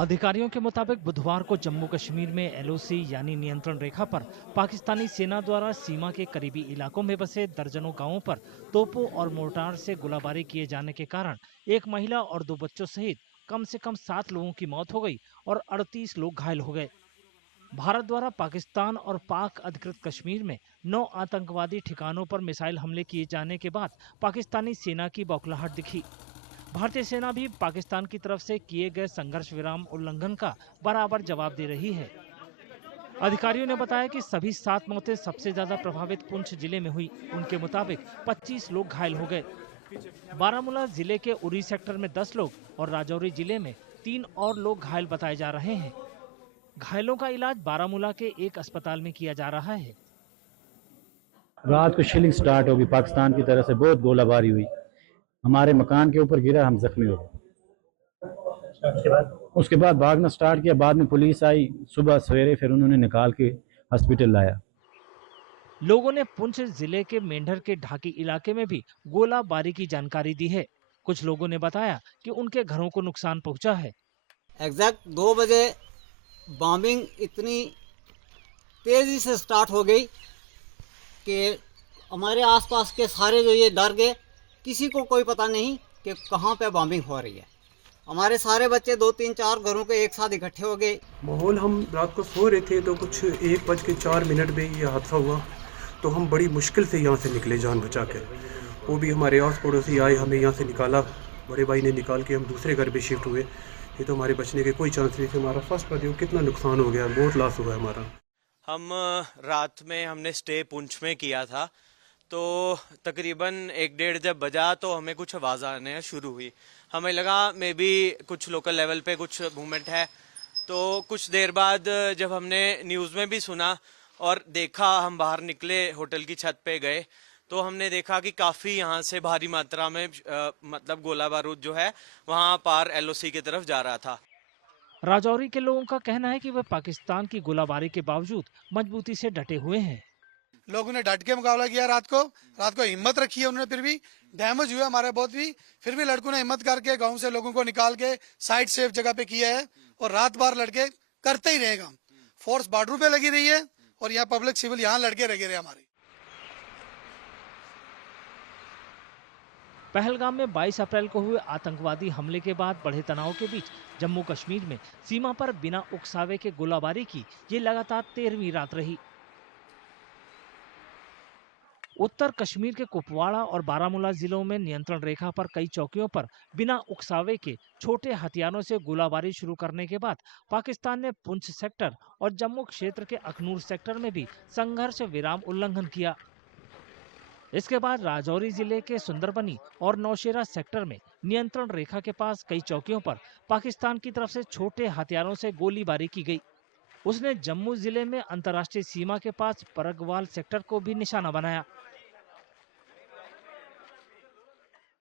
अधिकारियों के मुताबिक बुधवार को जम्मू कश्मीर में एलओसी यानी नियंत्रण रेखा पर पाकिस्तानी सेना द्वारा सीमा के करीबी इलाकों में बसे दर्जनों गांवों पर तोपों और मोर्टार से गोलाबारी किए जाने के कारण एक महिला और 2 बच्चों सहित कम से कम 7 लोगों की मौत हो गई और 38 लोग घायल हो गए। भारत द्वारा पाकिस्तान और पाक अधिकृत कश्मीर में 9 आतंकवादी ठिकानों पर मिसाइल हमले किए जाने के बाद पाकिस्तानी सेना की बौखलाहट दिखी। भारतीय सेना भी पाकिस्तान की तरफ से किए गए संघर्ष विराम उल्लंघन का बराबर जवाब दे रही है। अधिकारियों ने बताया कि सभी 7 मौतें सबसे ज्यादा प्रभावित पुंछ जिले में हुई। उनके मुताबिक 25 लोग घायल हो गए। बारामूला जिले के उरी सेक्टर में 10 लोग और राजौरी जिले में 3 और लोग घायल बताए जा रहे हैं। घायलों का इलाज बारामूला के एक अस्पताल में किया जा रहा है। रात को शिलिंग स्टार्ट होगी, पाकिस्तान की तरफ से बहुत गोलाबारी हुई, हमारे मकान के ऊपर गिरा, हम जख्मी हो गए। उसके बाद भागना स्टार्ट किया, बाद में पुलिस आई सुबह सवेरे, फिर उन्होंने निकाल के हॉस्पिटल लाया। लोगों ने पुंछ जिले के मेंढर के ढाकी इलाके में भी गोलाबारी की जानकारी दी है। कुछ लोगों ने बताया कि उनके घरों को नुकसान पहुंचा है। एग्जैक्ट 2 बजे बॉम्बिंग इतनी तेजी से स्टार्ट हो गई कि हमारे आसपास के सारे जो ये डर गए, किसी को कोई पता नहीं कि कहाँ पे बॉम्बिंग हो रही है। हमारे सारे बच्चे 2-3-4 घरों के एक साथ इकट्ठे हो गए। माहौल, हम रात को सो रहे थे तो कुछ 1:04 में ये हादसा हुआ, तो हम बड़ी मुश्किल से यहाँ से निकले जान बचा कर। वो भी हमारे आस पड़ोसी आए, हमें यहाँ से निकाला, बड़े भाई ने निकाल के हम दूसरे घर पे शिफ्ट हुए। ये तो हमारे बचने के कोई चांस नहीं थे। हमारा फर्स्ट पर देखो कितना नुकसान हो गया, बहुत लॉस हुआ है हमारा। हम रात में हमने स्टे पुंछ में किया था, तो तकरीबन 1-1:30 जब बजा तो हमें कुछ आवाज़ आने शुरू हुई। हमें लगा मे बी कुछ लोकल लेवल पे कुछ मूवमेंट है। तो कुछ देर बाद जब हमने न्यूज़ में भी सुना और देखा, हम बाहर निकले, होटल की छत पे गए तो हमने देखा कि काफ़ी यहाँ से भारी मात्रा में मतलब गोला बारूद जो है वहाँ पार एलओसी की तरफ जा रहा था। राजौरी के लोगों का कहना है कि वे पाकिस्तान की गोलाबारी के बावजूद मजबूती से डटे हुए हैं। लोगों ने डट के मुकाबला किया। रात को हिम्मत रखी है उन्होंने, फिर भी डैमेज हुआ हमारे बहुत भी, फिर भी लड़कों ने हिम्मत करके गांव से लोगों को निकाल के साइड सेफ जगह पे किया है और रात भर लड़के करते ही रहेगा। फोर्स बॉर्डर पे लगी रही है और यहाँ पब्लिक सिविल यहाँ लड़के लगे रहे हमारे। पहलगाम में 22 अप्रैल को हुए आतंकवादी हमले के बाद बढ़े तनाव के बीच जम्मू कश्मीर में सीमा पर बिना उकसावे के गोलाबारी की ये लगातार 13वीं रात रही। उत्तर कश्मीर के कुपवाड़ा और बारामूला जिलों में नियंत्रण रेखा पर कई चौकियों पर बिना उकसावे के छोटे हथियारों से गोलाबारी शुरू करने के बाद पाकिस्तान ने पुंछ सेक्टर और जम्मू क्षेत्र के अखनूर सेक्टर में भी संघर्ष विराम उल्लंघन किया। इसके बाद राजौरी जिले के सुंदरबनी और नौशेरा सेक्टर में नियंत्रण रेखा के पास कई चौकियों पर पाकिस्तान की तरफ से छोटे हथियारों से गोलीबारी की गई। उसने जम्मू जिले में अंतर्राष्ट्रीय सीमा के पास परगवाल सेक्टर को भी निशाना बनाया।